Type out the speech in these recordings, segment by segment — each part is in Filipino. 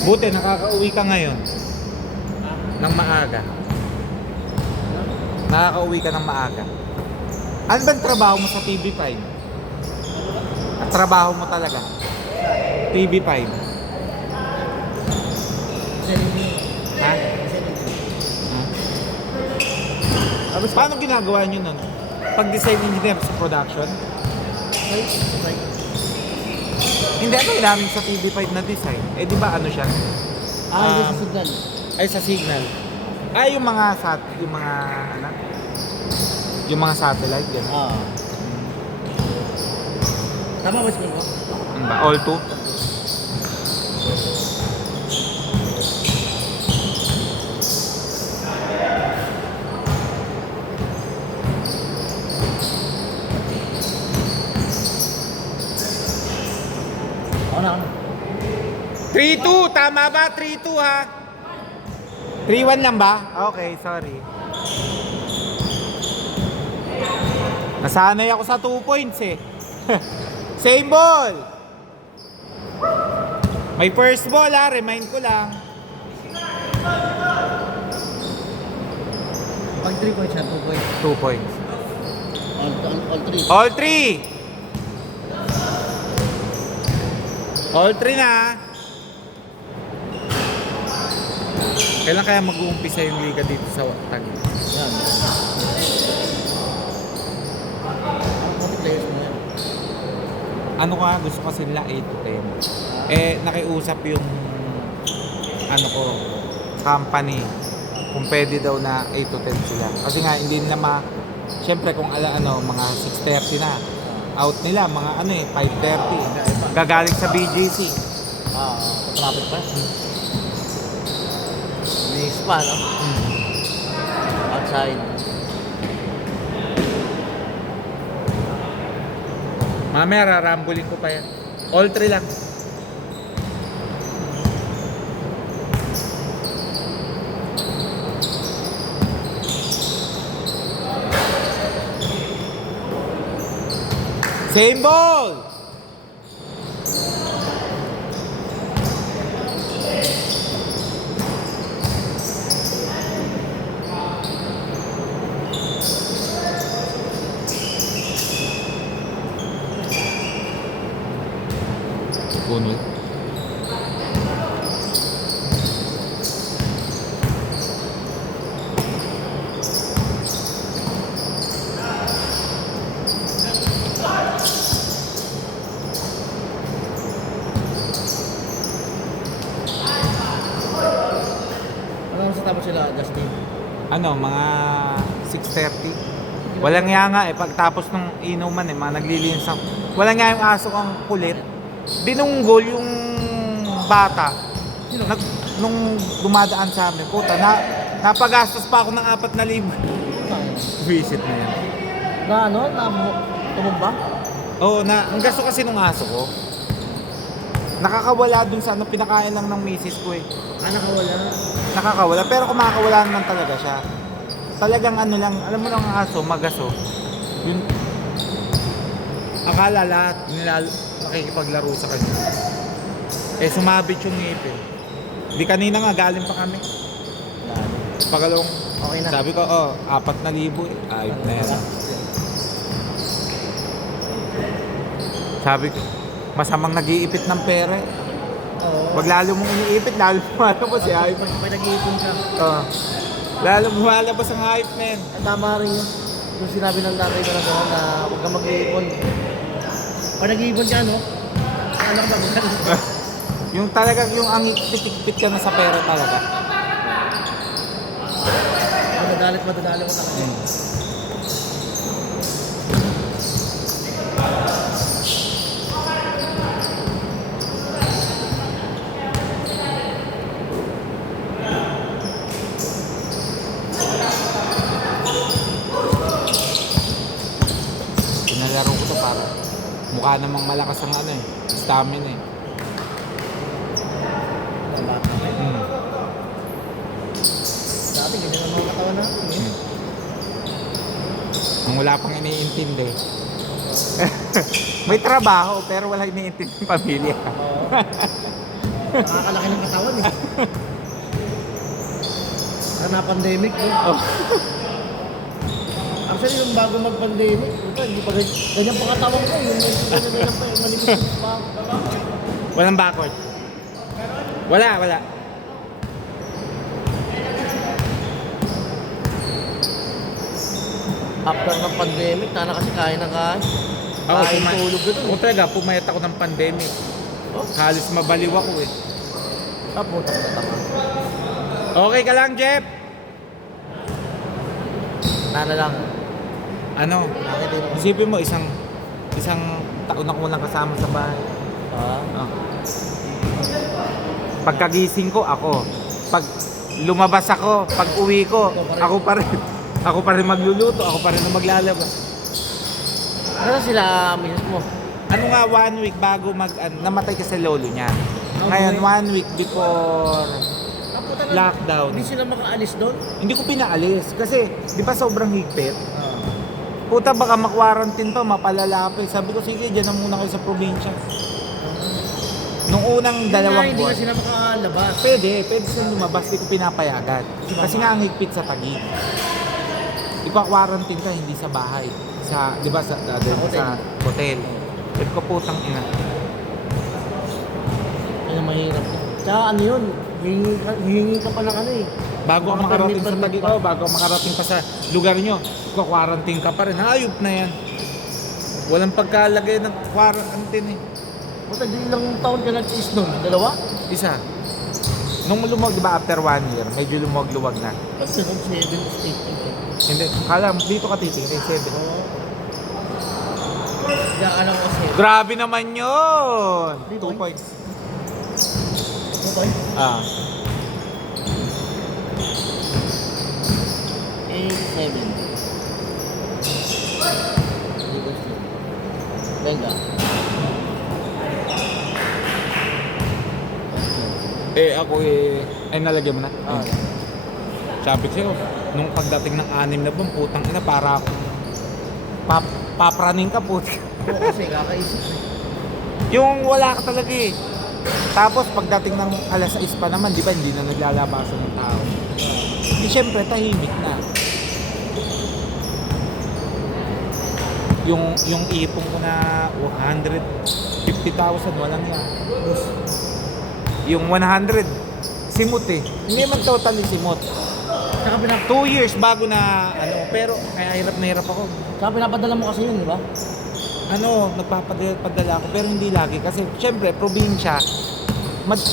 Buti, nakakauwi ka ngayon. Nang maaga. Nakakauwi ka ng maaga. Ano ba ang trabaho mo sa TV5? Ang trabaho mo talaga? TV5. Ha? Paano ginagawa nyo nun? Pag-design engineer sa production? Hindi ano namin sa TV5 na design. Eh di ba ano siya? Yung sa signal. Ay sa signal. Ay yung mga ano? Yung mga satellite yan. Tama ba siya ko? Ano ba? All 2? Ako na. 3-2, tama ba? 3-2 ha? 3-1 lang ba? Okay, sorry. Nasanay ako sa 2 points eh. Same ball! May first ball ha, remind ko lang. Pag 3 points yan, 2 points. 2 points. All 3. All 3! All 3 na. Kailan kaya mag-uumpisa yung liga dito sa Tag? Yan. Ang players mo yan. Ano ka, gusto kasi nila 8 to 10. Eh, nakiusap yung ano ko, company kung pwede daw na 8 to 10 sila. Kasi nga, hindi nila siyempre kung mga 6:30 na. Out nila, mga 5:30. Gagaling sa BGC. Sa traffic pass. May spa, no? Outside. Mamaya, rarambulin ko pa yan. All 3 lang. Same ball! Punol. Ano sa tapos sila, Justin? Mga 6:30. Walang nga nga pagtapos ng inuman mga naglilinis ako. Walang nga yung aso kang kulit. Dinunggol yung bata. Nung dumadaan sa amin, puta, napagastos pa ako ng 4,000. Visit na yan. Tumumba? Oo, ang gasto kasi nung aso ko. Nakakawala dun sa pinakain lang ng misis ko eh. Nakawala. Nakakawala, pero kumakawala naman talaga siya. Talagang lang, alam mo lang ang aso, magaso. Yun, akala lahat nakikipaglaro sa kanya. Eh, sumabit yung ngipin. Di kanina nga, galing pa kami. Pagalong, Okay na. sabi ko, 4,000 eh. Ayop na yan. Sabi ko, masamang nag-iipit ng pera eh. Oo. Wag lalo mong iniipit, lalo lumalabas eh. Ayop. May nag-iipon siya. Lalo lumalabas ang ayop na yan. Ang tama rin yun. Yung sinabi ng tatay ko na gano'n na huwag kang mag-iipon. Pag nag-iipon ka, no? Ano ka ba? Yung talagang yung ang pitik-pit ka na sa pera talaga. Madadalit mo talaga. Pinalaro ko to para mukha namang malakas ang stamina eh. Dati, ganyan ang mga katawan natin eh. Nung wala pang iniintindi. May trabaho pero wala iniintindi yung pamilya. Oo. Nakakalaki ng katawan eh. Kaya na-pandemic eh. Oh. Actually, yung bago mag-pandemic, hindi pa ganyan pa katawan ko. Yung ganyan pa, yung manipis pa. Walang backward. Wala. After ng pandemic, tana kasi kain na kain. Ako, Kain tulog ganun. Ako talaga, pumayat ako ng pandemic. Oh, Halos mabaliw ako eh. putang na tama. Okay ka lang, Jeff? Nana lang. Ano? Nakita yun. Isipin mo, isang taon ako lang kasama sa bahay. Ah. Oh. Pagkagising ko, ako. Pag lumabas ako, pag uwi ko, ako pa rin. Ako pa rin magluluto, ako pa rin ang maglalabas. Ano sila, misis mo? Ano nga, 1 week bago namatay kasi lolo niya. Ngayon, 1 week before lockdown. Hindi sila makaalis doon? Hindi ko pinaalis kasi, di ba sobrang higpit? Puta, baka makwarantin pa, mapalala pa. Sabi ko, sige, dyan na muna kayo sa probinsya. Nung unang dalawang Hindi buwan. nga sila makalabas. Pwede sila lumabas, di ko pinapayagan. Kasi nga ang higpit sa Taguig. Ika-quarantine ka, hindi sa bahay. Di ba, sa hotel. Sabi ko, putang ina. Yan ang mahirap. Tsaka ano yun, hihingi ka pa ng ano eh. Bago ako makarating sa Taguig, bago ako makarating pa sa lugar nyo, ika-quarantine ka pa rin. Hayop na yan. Walang pagkalagay ng quarantine eh. Puta, di ilang taon ka nag-is doon? 2? Isa. Nung lumag, di ba, after 1 year, medyo lumag-luwag na. Kasi nung 7, 8. Hindi, kala mo, dito ka titingin, 7. Kaya alam ko kasi. Grabe naman yun! 2 2 points. Okay. Ah. 8, 7. Venga. Ako ay nalagyan mo na. Ah. Sabi ko sa'yo, nung pagdating ng 6 na buwan, putang ina, para akong papraning ka po. Oo, kasi kakaisip eh. Yung wala ka talaga eh. Tapos pagdating ng alas 6 pa naman, di ba, hindi na naglalabasan ng tao. Di syempre, tahimik na. Yung ipong ko na 150,000, walang yan. Yung 100, simot eh. Hindi man totally simot. Saka 2 years bago na pero kaya hirap na hirap ako. pinapadala mo kasi yun, di ba? Nagpapadala ako pero hindi lagi kasi syempre probinsya,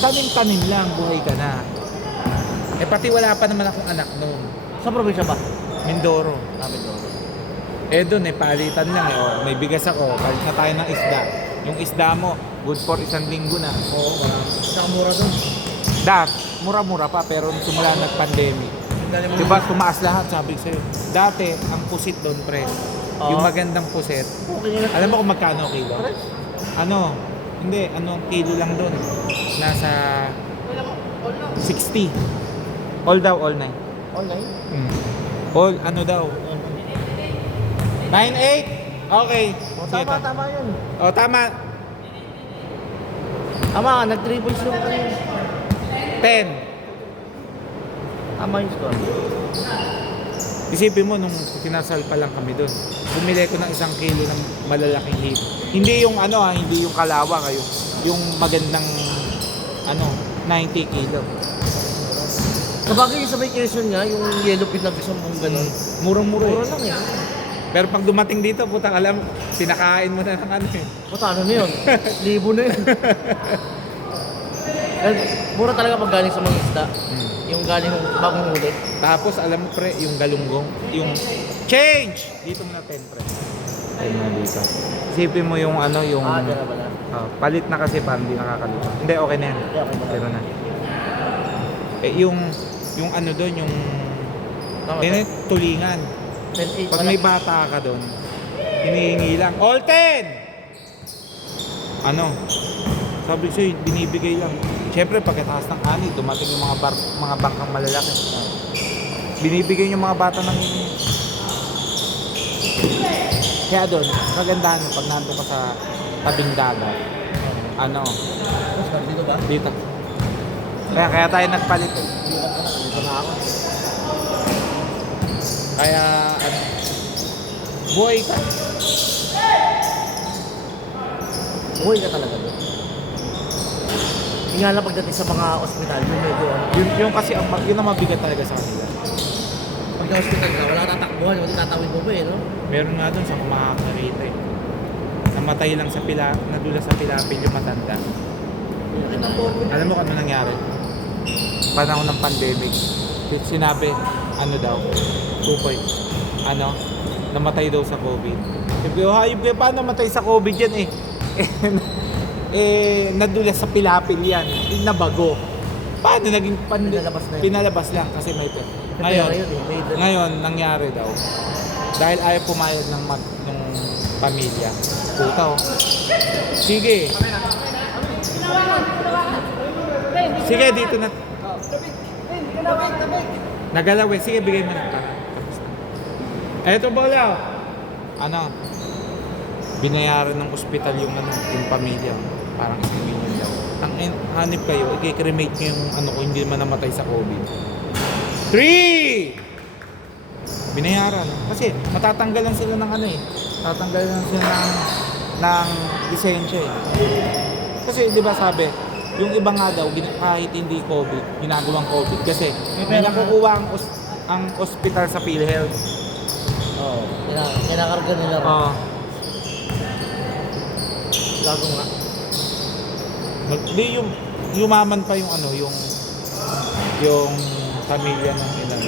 tanim-tanim lang, buhay ka na. Pati wala pa naman akong anak noon. Sa probinsya ba? Mindoro. Mindoro. Doon palitan lang may bigas ako, palit na tayo ng isda. Yung isda mo, good for 1 linggo na. Oo, wala. Saka mura doon. Mura-mura pa pero nung simula nag-pandemic. Diba tumaas lahat, sabi ko sa'yo. Dati, ang pusit doon, pre. Yung magandang pusit. Okay. Alam mo kung magkano kilo? Hindi, kilo lang doon. Nasa 60. All daw, all 9. Online? All, daw? 9.8? Okay. Sige, Tama yun. tama. Tama, nag-3 points yung kanina. 10. Tama yung score. Isipin mo, nung kinasal pa lang kami doon, bumili ko ng 1 kilo ng malalaking hip. Hindi yung hindi yung kalawang, yung magandang 90 kilo. Sabagay yung sa may Quezon nga, yung yellow pin na gusto mong gano'n. Murang-mura Mura eh. lang eh. Pero pag dumating dito, putang alam, pinakain mo na ng Puta, ano na yun? Libo na yun. Mura talaga pag galing sa mga isda. Yung galing bagong huli. Tapos alam mo pre, yung galunggong, yung change! Dito mo na 10 pre. 10 na dito. Isipin mo yung yung Dyan na pala. palit na kasi parang hindi nakakalimutan. Hindi, okay na yan. Okay na. Pero na. Yung doon, yung tulingan. 10-8 Pag may bata ka doon, hinihingi lang. All 10! Sabi ko sa'yo, binibigay lang. Siyempre, pagkataas ng ani, dumating yung mga bangkang malalaki. Binibigay yung mga bata ng Kaya doon, kagandahan pag nandun ka sa tabing dagat. Dito ba? Dito. Kaya tayo nagpalit eh. Iwan ka na, dito na ako. Kaya, ano, buhay ka. Buhay ka talaga doon. Yung nga lang pagdating sa mga ospital, yung medyo ano. Yung kasi, yun ang mabigat talaga sa kanila. Pag na-hospital ka, wala tatakbuhan, hindi tatawid mo ba eh, no? Meron nga dun sa kumakakita eh. Namatay lang sa nadula sa Pilapil yung matanda. Alam mo kung ano nangyari? Panahon ng pandemic. Sinabi, ano daw? 2 points. Ano? Namatay daw sa COVID. Sabi ko, hayop kayo, paano namatay sa COVID yan eh? Nadula sa Pilapil yan. Nabago. Paano naging Pinalabas na yun. Pinalabas lang kasi may ngayon, nangyari daw. Dahil ayaw pumayag ng pamilya. Puta oh. Sige. Sige, dito na. Nagalaw eh. Sige, bigay mo na. Tapos na. Eto bola. Ano? Binayaran ng ospital yung pamilya. Parang 1 million daw. Ang hanip kayo, i-cremate nyo yung ko, hindi man namatay sa COVID. 3! Binayaran. Kasi matatanggalan sila ng tatanggalan sila ng lisensya eh. Kasi di ba sabi, yung iba nga daw, kahit hindi COVID, ginagawang COVID. Kasi may nakukuha ang ospital sa PhilHealth. Oo. Kinakarga nila. Oo. Gago nga. Hindi yung yumaman pa yung yung pamilya ng ilan.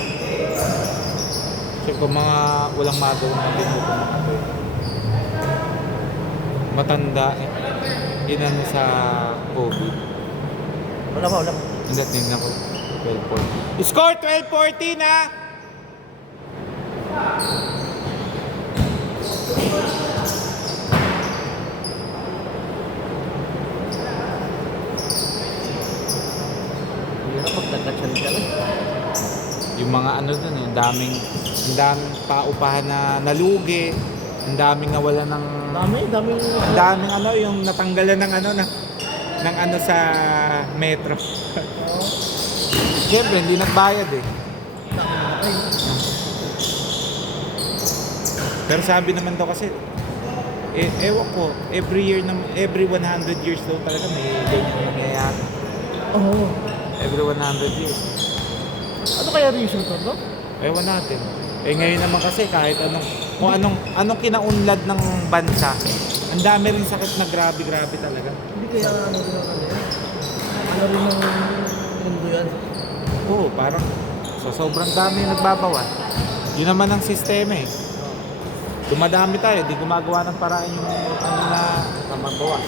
Kasi kung mga walang magawa na din mo matanda inano sa COVID. Wala pa. Hindi, tingnan ko. 12-14. Score 12-14 ha! Hirap pagdagdagan ka lang. Yung mga dun, ang daming paupahan na nalugi, ang daming nawala ng Dami. ang daming yung natanggalan ng sa metro. Siyempre, hindi nagbayad eh. Pero sabi naman daw kasi, ewan ko, every 100 years daw talaga may ganyan nangyayari. Oo. Every 100 years. Ano kaya reason to, no? Ewan natin. Ngayon naman kasi kahit kung anong kinaunlad ng bansa, ang dami rin sakit na grabe talaga. Hindi kaya ano rin ang ano rin ang mundo yan. Oo, parang sobrang dami yung nagbabawas. Yun naman ang sistema eh. Dumadami tayo, di gumagawa ng paraan yung na magbawas.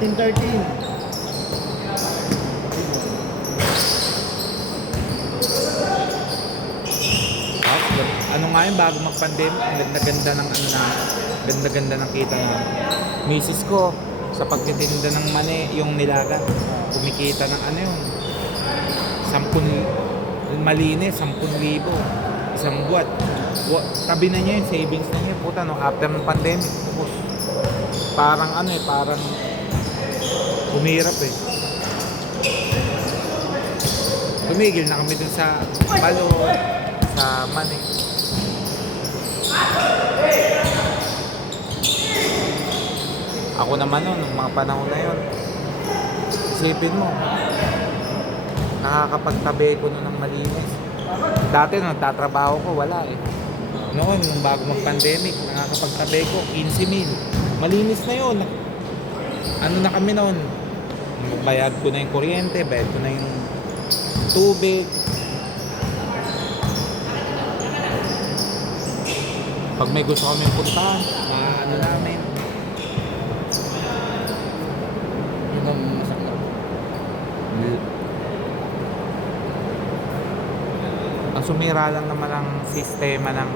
Team 13. Ano nga yun, bago mag-pandemic, ang ganda-ganda ng ganda-ganda ng kita na misis ko sa pagtitinda ng mani, yung nilaga, kumikita ng yun, 10 malinis, 10,000 isang buwan. Tabi na niya yun, savings na niya, puta no, after ng pandemic, parang parang humirap eh. Tumigil na kami dun sa balo, sa mani. Ako naman nung mga panahon na yun, isipin mo, nakakapagtabi ko nun ng malinis. Dati nung nagtatrabaho ko, wala eh. Noon, nung bago mag-pandemic, nakakapagtabi ko 15,000. Malinis na yun. Ano na kami noon? Bayad ko na yung kuryente, bayad ko na yung tubig. Pag may gusto kami puntahan, namin. Yun ang masakit. Ang sumira lang naman ang sistema ng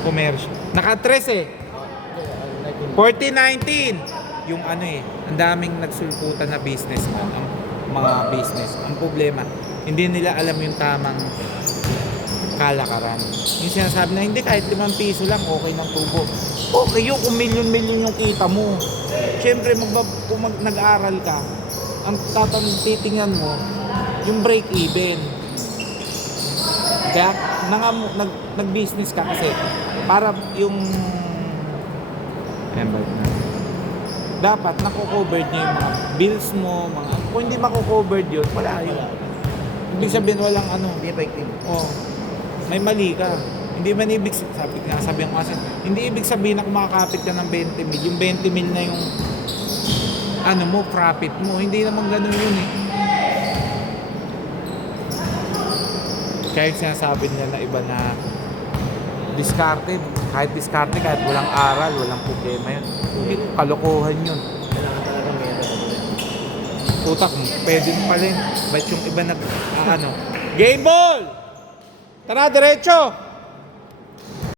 komersyo. Naka-tres eh. 4019 yung ano eh, ang daming nagsulputan na businessman, ang mga business. Ang problema, hindi nila alam yung tamang kalakaran. Yung sinasabi na hindi, kahit 5 piso lang okay ng tubo. Okay yun kung milyon-milyon yung kita mo. Siyempre kung nag-aral ka, ang titingnan mo yung break even. Kaya nag-business ka kasi para yung dapat nako-covered niya yung mga bills mo, kung hindi mako-covered yun, wala yun. Ibig sabihin walang ano. Hindi effective. Oh, may mali ka. Hindi man ibig sabi ko kasi, hindi ibig sabihin na kung makakapit ka ng 20 mil, yung 20 mil na yung ano mo, profit mo. Hindi naman ganun yun eh. Kaya yung sinasabi nila na iba na diskarte, kahit walang aral, walang problema yun. Kalokohan yun. Kailangan talaga meron. Tutak, pwede mo pala yun. Ba't yung iba game ball! Tara, diretso!